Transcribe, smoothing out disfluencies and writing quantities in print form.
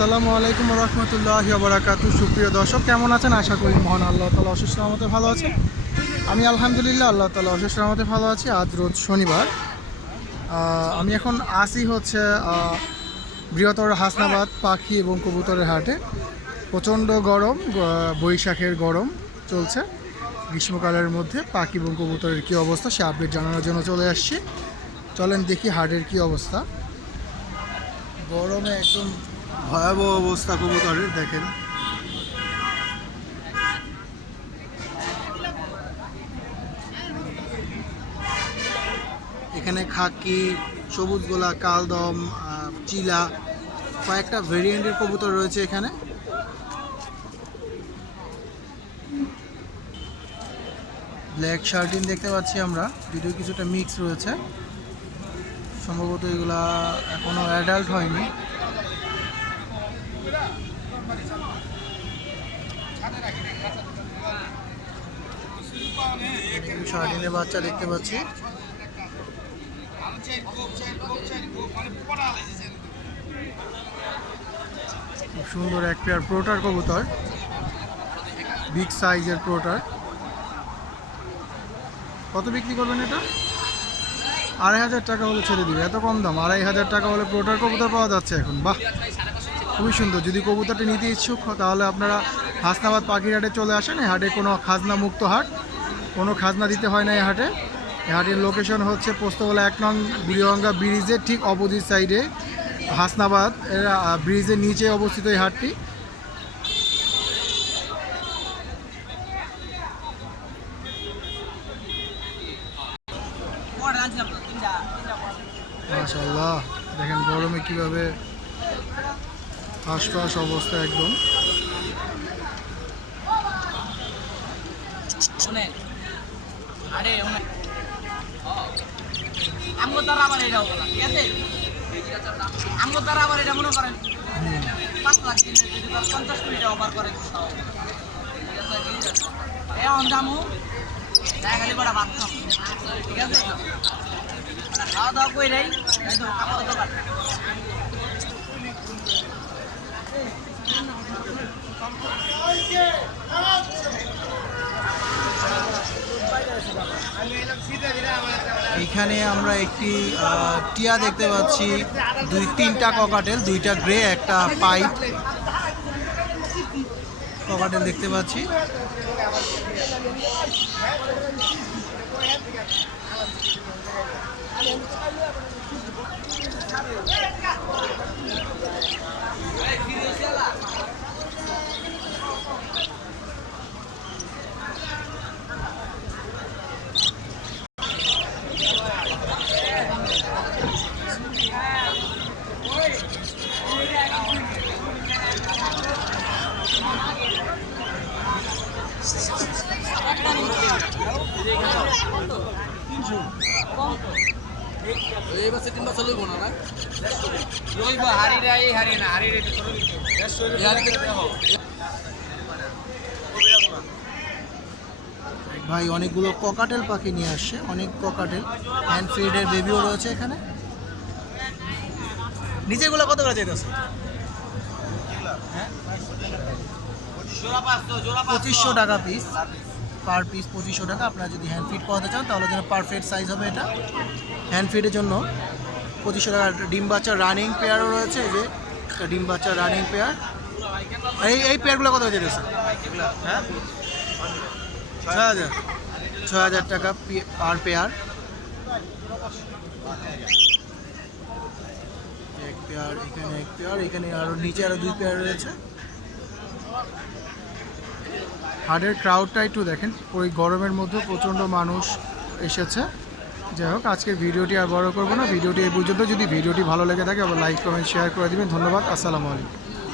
আসসালামু আলাইকুম রহমতুল্লাহি ওয়া বারাকাতুহু। সুপ্রিয় দর্শক, কেমন আছেন? আশা করি মহান আল্লাহ তাআলা অশেষ রহমতে ভালো আছেন। আমি আলহামদুলিল্লাহ আল্লাহ তাআলা অশেষ রহমতে ভালো আছি। আজ রোজ শনিবার। আমি এখন আসি হচ্ছে বৃহত্তর হাসনাবাদ পাখি এবং কবুতরের হাটে। প্রচণ্ড গরম, বৈশাখের গরম চলছে। গ্রীষ্মকালের মধ্যে পাখি এবং কবুতরের কী অবস্থা সে আপডেট জানানোর জন্য চলে আসছি। চলেন দেখি হাটের কী অবস্থা। গরমে একদম ভয়াবহ অবস্থা কবুতরের, দেখেন। এখানে খাকি, সবুজ গোলা, কালদম, চিলা, কয়েকটা ভেরিয়েন্টের কবুতর রয়েছে এখানে। ব্ল্যাক শার্টিন দেখতে পাচ্ছি আমরা, যদিও কিছুটা মিক্স রয়েছে। সম্ভবত এগুলা এখনো অ্যাডাল্ট হয়নি। শার্টিনের বাচ্চা দেখতে পাচ্ছি। খুব সুন্দর এক পেয়ার প্রোটার কবুতর, বিগ সাইজের প্রোটার। কত বিক্রি করবেন এটা? 2,500 টাকা হলে ছেড়ে দিবে। এত কম দাম? 2,500 টাকা হলে প্রোটার কবুতর পাওয়া যাচ্ছে এখন। বাহ, খুবই সুন্দর। যদি কবুতরটি নিতে ইচ্ছুক তাহলে আপনারা হাসনাবাদ পাখির হাটে চলে আসেন। এই হাটে কোনো খাজনা মুক্ত হাট, কোনো খাজনা দিতে হয় না এই হাটে। এই হাটের লোকেশন হচ্ছে পোস্তগোলা 1 নং বুড়িগঙ্গা ব্রিজের ঠিক অপোজিট সাইডে, হাসনাবাদ ব্রিজের নিচে অবস্থিত এই হাটটি। মাশাআল্লাহ, দেখেন গরমে কিভাবে হাঁসফাঁস অবস্থা একদম। খাওয়া দাওয়া করে এখানে আমরা একটি টিয়া দেখতে পাচ্ছি, 2-3টা ককাটেল, 2টা গ্রে, একটা পাইপ ককাটেল দেখতে পাচ্ছি। ভাই অনেকগুলো ককাটেল পাখি নিয়ে আসছে, অনেক ককাটেল। হ্যান্ড ফিডের বেবিও রয়েছে এখানে। নিচেগুলো কত করে চাইতেছে? 2500 টাকা পিস, পার পিস 2500 টাকা। আপনারা যদি হ্যান্ড ফিড করাতে চান তাহলে যেন পারফেক্ট সাইজ হবে এটা। হ্যান্ড ফিডের জন্য 2500 টাকা। ডিম বাচ্চা রানিং পেয়ারও রয়েছে, এই যে একটা ডিম বাচ্চা রানিং পেয়ার। এই পেয়ারগুলো কত হয়ে যেতেছে? হ্যাঁ, 6,000 টাকা পার পেয়ার। এক পেয়ার, এখানে এক পেয়ার, এখানে আরও নিচে আরও 2 পেয়ার রয়েছে। হাটের ক্রাউডটা একটু দেখেন, ওই গরমের মধ্যে প্রচণ্ড মানুষ এসেছে। যাই হোক, আজকের ভিডিওটি আর বড় করবো না। ভিডিওটি এই পর্যন্ত। যদি ভিডিওটি ভালো লেগে থাকে আবার লাইক, কমেন্ট, শেয়ার করে দিবেন। ধন্যবাদ। আসসালামু আলাইকুম।